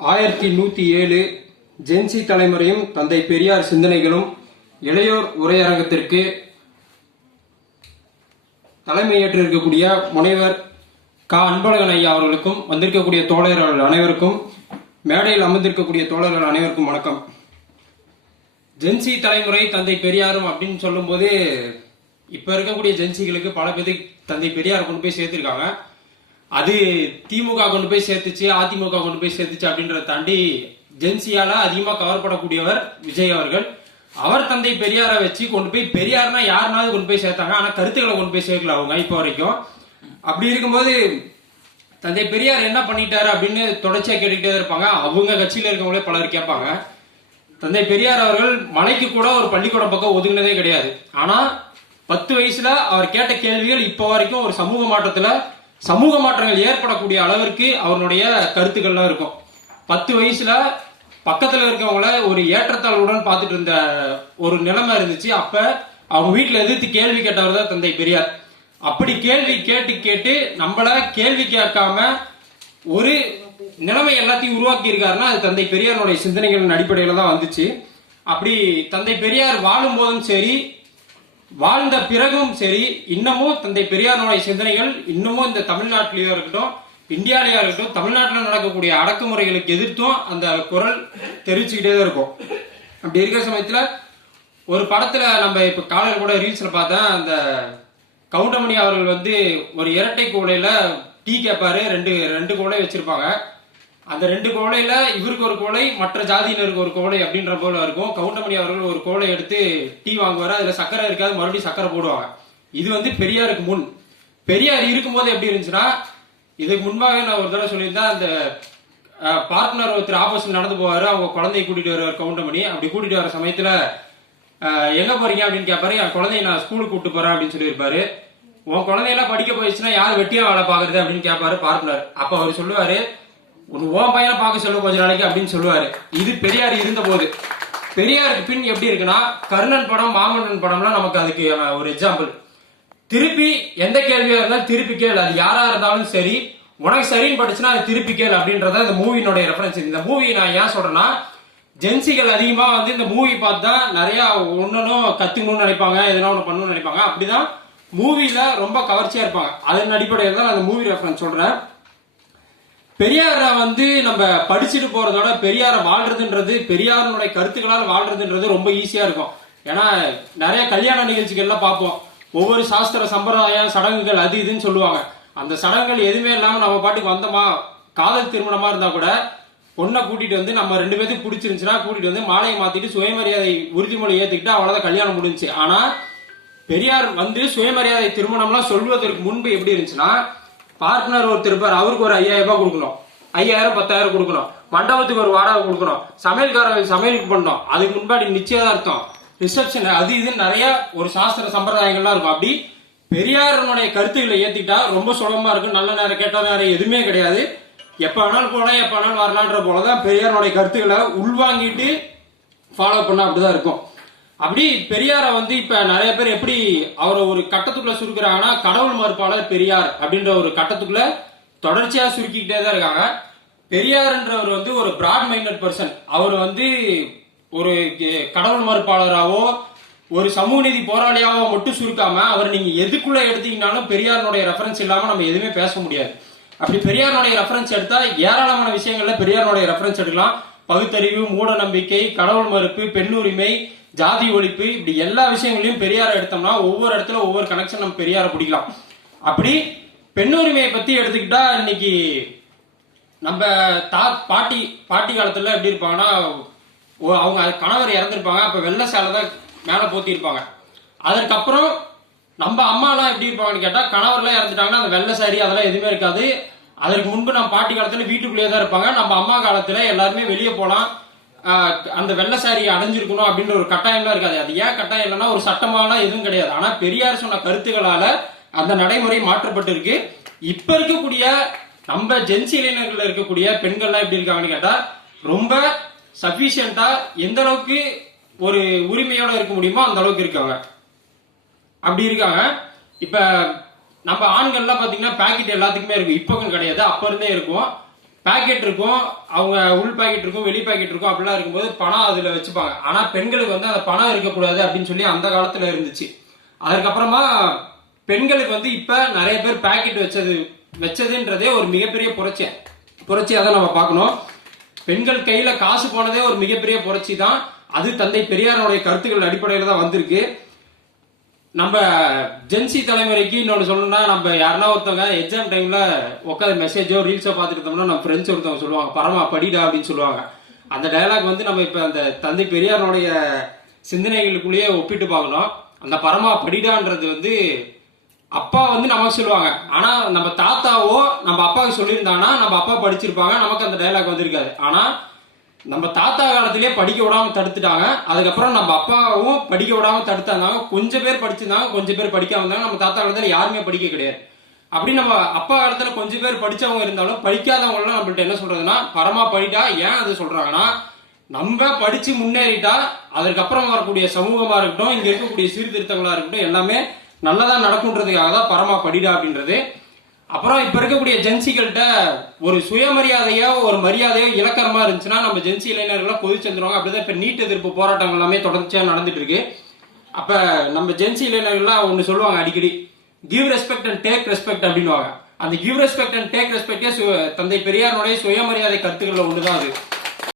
1107 gen Z தலைமுறையும் தந்தை பெரியார் சிந்தனைகளும் இளையோர் உரையரங்கத்திற்கு தலைமையேற்றிருக்கக்கூடிய முனைவர் அன்பழகன் ஐயா அவர்களுக்கும் வந்திருக்கக்கூடிய தோழர்கள் அனைவருக்கும் மேடையில் அமர்ந்திருக்கக்கூடிய தோழர்கள் அனைவருக்கும் வணக்கம். ஜென்சி தலைமுறை தந்தை பெரியாரும் அப்படின்னு சொல்லும் போது இப்ப இருக்கக்கூடிய ஜென்சிகளுக்கு பல பேருக்கு தந்தை பெரியார் கொண்டு போய் சேர்த்திருக்காங்க. அது திமுக கொண்டு போய் சேர்த்துச்சு, அதிமுக கொண்டு போய் சேர்த்துச்சு அப்படின்றத தாண்டி ஜென்சியால அதிகமா கவரப்படக்கூடியவர் விஜய் அவர்கள். அவர் தந்தை பெரியாரை வச்சு கொண்டு போய் பெரியார்னா யாருனாவது கொண்டு போய் சேர்த்தாங்க. ஆனா கருத்துக்களை கொண்டு போய் சேர்க்கல அவங்க இப்ப வரைக்கும். அப்படி இருக்கும்போது தந்தை பெரியார் என்ன பண்ணிட்டாரு அப்படின்னு தொடர்ச்சியா கேட்டுக்கிட்டே இருப்பாங்க. அவங்க கட்சியில இருக்கவங்களே பலர் கேட்பாங்க. தந்தை பெரியார் அவர்கள் மலைக்கு கூட ஒரு பள்ளிக்கூடம் பக்கம் ஒதுங்கினதே கிடையாது. ஆனா 10 வயசுல அவர் கேட்ட கேள்விகள் இப்ப வரைக்கும் ஒரு சமூக மாற்றங்கள் ஏற்படக்கூடிய அளவிற்கு அவருடைய கருத்துக்கள்லாம் இருக்கும். 10 வயசுல பக்கத்துல இருக்கவங்கள ஒரு ஏற்றத்தாழ்வுடன் பார்த்துட்டு இருந்த ஒரு நிலைமை இருந்துச்சு. அப்ப அவங்க வீட்டுல எதிர்த்து கேள்வி கேட்டவர் தான் தந்தை பெரியார். அப்படி கேள்வி கேட்டு நம்மள கேள்வி கேட்காம ஒரு நிலைமை எல்லாத்தையும் உருவாக்கி இருக்காருன்னா அது தந்தை பெரியாருடைய சிந்தனைகளின் அடிப்படையில தான் வந்துச்சு. அப்படி தந்தை பெரியார் வாழும் போதும் சரி, வாழ்ந்த பிறகும் சரி, இன்னமும் தந்தை பெரியாருடைய சிந்தனைகள் இன்னமும் இந்த தமிழ்நாட்டிலேயோ இருக்கட்டும், இந்தியாலேயோ இருக்கட்டும், தமிழ்நாட்டில் நடக்கக்கூடிய அடக்குமுறைகளுக்கு எதிர்த்தும் அந்த குரல் தெரிவிச்சுக்கிட்டே தான் இருக்கும். அப்படி இருக்கிற சமயத்துல ஒரு படத்துல நம்ம இப்ப காலையில் கூட ரீல்ஸ்ல பார்த்தேன். அந்த கவுண்டமணி அவர்கள் ஒரு இரட்டை கோலையில டீ கேட்பாரு. ரெண்டு கோலை வச்சிருப்பாங்க. அந்த 2 கோலையில இவருக்கு ஒரு கோலை, மற்ற ஜாதியினருக்கு ஒரு கோலை அப்படின்ற போல இருக்கும். கவுண்டமணி அவர்கள் ஒரு கோலை எடுத்து டீ வாங்குவாரு. அதுல சக்கரை இருக்காது, மறுபடியும் சக்கரை போடுவாங்க. இது பெரியாருக்கு முன். பெரியார் இருக்கும்போது எப்படி இருந்துச்சுன்னா, இதுக்கு முன்பாக நான் ஒரு தடவை சொல்லியிருந்தேன். அந்த பார்ட்னர் ஒருத்தர் ஆப்போசிட் நடந்து போவாரு. அவங்க குழந்தைய கூட்டிட்டு வருவார் கவுண்டமணி. அப்படி கூட்டிட்டு வர சமயத்துல எங்க போறீங்க அப்படின்னு கேட்பாரு. என் குழந்தைய நான் ஸ்கூலுக்கு கூப்பிட்டு போறேன் அப்படின்னு சொல்லியிருப்பாரு. உன் குழந்தையெல்லாம் படிக்க போயிடுச்சுன்னா யார் வெட்டியா வேலை பாக்குறது அப்படின்னு கேட்பாரு பார்ட்னர். அப்ப அவர் சொல்லுவாரு, உன் பையனை பார்க்க சொல்ல கொஞ்ச நாளைக்கு அப்படின்னு சொல்லுவாரு. இது பெரியார் இருந்த போது. பெரியாருக்கு பின் எப்படி இருக்குன்னா, கர்ணன் படம், மாமன்னன் படம்லாம் நமக்கு அதுக்கு ஒரு எக்ஸாம்பிள். திருப்பி எந்த கேள்வியா இருந்தாலும் திருப்பி கேள், அது யாரா இருந்தாலும் சரி, உனக்கு சரின்னு பட்டுச்சுன்னா அது திருப்பி கேள் அப்படின்றத இந்த மூவியினுடைய ரெஃபரன்ஸ். இந்த மூவி நான் ஏன் சொல்றேன்னா, ஜென்சிகள் அதிகமா இந்த மூவி பார்த்தா நிறைய ஒன்னும் கத்துக்கணும்னு நினைப்பாங்க, எதனா ஒண்ணு பண்ணணும்னு நினைப்பாங்க. அப்படிதான் மூவில ரொம்ப கவர்ச்சியா இருப்பாங்க. அதன் அடிப்படையில் தான் அந்த மூவி ரெஃபரன்ஸ் சொல்றேன். பெரியார நம்ம படிச்சுட்டு போறதோட பெரியார வாழ்றதுன்றது, பெரியாருடைய கருத்துக்களால் வாழ்றதுன்றது ரொம்ப ஈஸியா இருக்கும். ஏன்னா நிறைய கல்யாண நிகழ்ச்சிகள்லாம் பார்ப்போம். ஒவ்வொரு சாஸ்திர சம்பிரதாய சடங்குகள் அது இதுன்னு சொல்லுவாங்க. அந்த சடங்குகள் எதுவுமே இல்லாம நம்ம பாட்டுக்கு வந்தோமா, காதல் திருமணமா இருந்தா கூட பொண்ணை கூட்டிட்டு நம்ம 2 பேருக்கு பிடிச்சிருந்துச்சுன்னா கூட்டிட்டு மாலையை மாத்திட்டு சுயமரியாதை உறுதிமொழி ஏத்துக்கிட்டு அவ்வளவுதான் கல்யாணம் முடிஞ்சுச்சு. ஆனா பெரியார் சுயமரியாதை திருமணம்லாம் சொல்வதற்கு முன்பு எப்படி இருந்துச்சுன்னா, பார்ட்னர் ஒருத்தர் இருப்பார். அவருக்கு ஒரு 5000 ரூபாய் கொடுக்கணும், 5000 10,000 கொடுக்கணும், மண்டபத்துக்கு ஒரு வாடகை கொடுக்கணும், சமையல்காரங்களுக்கு சமையலுக்கு பண்ணணும், அதுக்கு முன்னாடி நிச்சயதார்த்தம், ரிசப்ஷன், அது இதுன்னு நிறைய ஒரு சாஸ்திர சம்பிரதாயங்கள்லாம் இருக்கும். அப்படி பெரியாருடைய கருத்துக்களை ஏத்திக்கிட்டா ரொம்ப சுலபமா இருக்கும். நல்ல நேரம் கெட்ட நேரம் எதுவுமே கிடையாது. எப்ப வேணாலும் போனா எப்ப வேணாலும் வரலான்ற போலதான் பெரியாருடைய கருத்துக்களை உள்வாங்கிட்டு ஃபாலோ பண்ணா அப்படிதான் இருக்கும். அப்படி பெரியார இப்ப நிறைய பேர் எப்படி அவரை ஒரு கட்டத்துக்குள்ள சுருக்குறாங்கன்னா, கடவுள் மறுப்பாளர் பெரியார் அப்படின்ற ஒரு கட்டத்துக்குள்ள தொடர்ச்சியா சுருக்கிக்கிட்டே தான் இருக்காங்க. பெரியார்ன்றவர் ஒரு பிராட் மைண்டட் பர்சன். அவர் ஒரு கடவுள் மறுப்பாளராவோ ஒரு சமூக நீதி போராளியாவோ மட்டும் சுருக்காம, அவர் நீங்க எதுக்குள்ள எடுத்தீங்கன்னாலும் பெரியாருடைய ரெஃபரன்ஸ் இல்லாம நம்ம எதுவுமே பேச முடியாது. அப்படி பெரியாருடைய ரெஃபரன்ஸ் எடுத்தா ஏராளமான விஷயங்கள்ல பெரியாருடைய ரெஃபரன்ஸ் எடுக்கலாம். பகுத்தறிவு, மூட நம்பிக்கை, கடவுள் மறுப்பு, பெண்ணுரிமை, ஜாதி ஒழிப்பு, இப்படி எல்லா விஷயங்களையும் பெரியார எடுத்தோம்னா ஒவ்வொரு இடத்துல ஒவ்வொரு கனெக்ஷன் நம்ம பெரியார பிடிக்கலாம். அப்படி பெண்ணுரிமையை பத்தி எடுத்துக்கிட்டா, இன்னைக்கு நம்ம பாட்டி காலத்துல எப்படி இருப்பாங்கன்னா, அவங்க கணவர் இறந்துருப்பாங்க. அப்ப வெள்ளை சேலை தான் மேல போத்தி இருப்பாங்க. அதற்கப்புறம் நம்ம அம்மா எல்லாம் எப்படி இருப்பாங்கன்னு கேட்டா, கணவர்லாம் இறந்துட்டாங்கன்னா அந்த வெள்ளை சாரி அதெல்லாம் எதுவுமே இருக்காது. அதற்கு முன்பு நம்ம பாட்டி காலத்துல வீட்டுக்குள்ளேயே தான் இருப்பாங்க. நம்ம அம்மா காலத்துல எல்லாருமே வெளியே போலாம், அந்த வெள்ளை சாரியை அடைஞ்சிருக்கணும் அப்படின்ற ஒரு கட்டாயம்லாம் இருக்காது. அது ஏன் கட்டாயம் இல்லைன்னா, ஒரு சட்டமாலாம் எதுவும் கிடையாது. ஆனா பெரியார் சொன்ன கருத்துக்களால அந்த நடைமுறை மாற்றப்பட்டு இருக்கு. இப்ப இருக்கக்கூடிய நம்ம ஜென்சி இளைஞர்கள் இருக்கக்கூடிய பெண்கள்லாம் எப்படி இருக்காங்கன்னு கேட்டா, ரொம்ப சபிஷியன்டா எந்த அளவுக்கு ஒரு உரிமையோட இருக்க முடியுமோ அந்த அளவுக்கு இருக்காங்க. அப்படி இருக்காங்க. இப்ப நம்ம ஆண்கள்லாம் பாத்தீங்கன்னா பாக்கெட் எல்லாத்துக்குமே இருக்கு. இப்பவும் கிடையாது, அப்ப இருந்தே இருக்கும். பாக்கெட் இருக்கும், அவங்க உள் பாக்கெட் இருக்கும், வெளி பாக்கெட் இருக்கும், அப்படிலாம் இருக்கும்போது பணம் அதுல வச்சுப்பாங்க. ஆனா பெண்களுக்கு வந்து அந்த பணம் இருக்கக்கூடாது அப்படின்னு சொல்லி அந்த காலத்துல இருந்துச்சு. அதுக்கப்புறமா பெண்களுக்கு வந்து இப்ப நிறைய பேர் பாக்கெட் வச்சதுன்றதே ஒரு மிகப்பெரிய புரட்சியா தான் நம்ம பார்க்கணும். பெண்கள் கையில காசு போனதே ஒரு மிகப்பெரிய புரட்சி தான். அது தந்தை பெரியாருடைய கருத்துக்கள் அடிப்படையில தான் வந்திருக்கு. நம்ம ஜென்சி தலைமுறைக்கு இன்னொன்று சொல்லணும்னா, நம்ம யாருன்னா ஒருத்தவங்க எக்ஸாம் டைம்ல உட்காந்து மெசேஜோ ரீல்ஸோ பார்த்துட்டு இருந்தோம்னா நம்ம ஃப்ரெண்ட்ஸ் ஒருத்தவங்க சொல்லுவாங்க, பரமா படிடா அப்படின்னு சொல்லுவாங்க. அந்த டயலாக் வந்து நம்ம இப்ப அந்த தந்தை பெரியாருடைய சிந்தனைகளுக்குள்ளேயே ஒப்பிட்டு பார்க்கணும். அந்த பரமா படிடான்றது வந்து அப்பா வந்து நமக்கு சொல்லுவாங்க. ஆனா நம்ம தாத்தாவோ நம்ம அப்பாவுக்கு சொல்லியிருந்தாங்கன்னா நம்ம அப்பா படிச்சிருப்பாங்க, நமக்கு அந்த டயலாக் வந்திருக்காது. ஆனா நம்ம தாத்தா காலத்திலேயே படிக்க விடாம தடுத்துட்டாங்க. அதுக்கப்புறம் நம்ம அப்பாவும் படிக்க விடாம தடுத்தாங்க. கொஞ்சம் பேர் படிச்சிருந்தாங்க, கொஞ்சம் பேர் படிக்காம இருந்தாங்க. நம்ம தாத்தா காலத்துல யாருமே படிக்க கிடையாது. அப்படி நம்ம அப்பா காலத்துல கொஞ்சம் பேர் படிச்சவங்க இருந்தாலும் படிக்காதவங்க எல்லாம் நம்மள்ட்ட என்ன சொல்றதுன்னா, பரமா படிட்டா. ஏன் அது சொல்றாங்கன்னா, நம்ம படிச்சு முன்னேறிட்டா அதுக்கப்புறம் வரக்கூடிய சமூகமா இருக்கட்டும், இங்க இருக்கக்கூடிய சீர்திருத்தங்களா இருக்கட்டும், எல்லாமே நல்லதா நடக்கும்ன்றதுக்காக தான் பரமா படிடா அப்படின்றது. அப்புறம் இப்ப இருக்கக்கூடிய ஜென்சிகள்கிட்ட ஒரு சுயமரியாதையோ ஒரு மரியாதையோ இலக்கரமா இருந்துச்சுன்னா நம்ம ஜென்சி இளைஞர்கள்லாம் பொது செஞ்சிருவாங்க. அப்படிதான் இப்ப நீட் எதிர்ப்பு போராட்டங்கள் எல்லாமே தொடர்ச்சியா நடந்துட்டு இருக்கு. அப்ப நம்ம ஜென்சி இளைஞர்கள்லாம் ஒண்ணு சொல்லுவாங்க அடிக்கடி, give respect and take respect அப்படின்னுவாங்க. அந்த கிவ் ரெஸ்பெக்ட் அண்ட் டேக் ரெஸ்பெக்டே தந்தை பெரியாருடைய சுயமரியாதை கருத்துக்கள் ஒண்ணுதான் அது.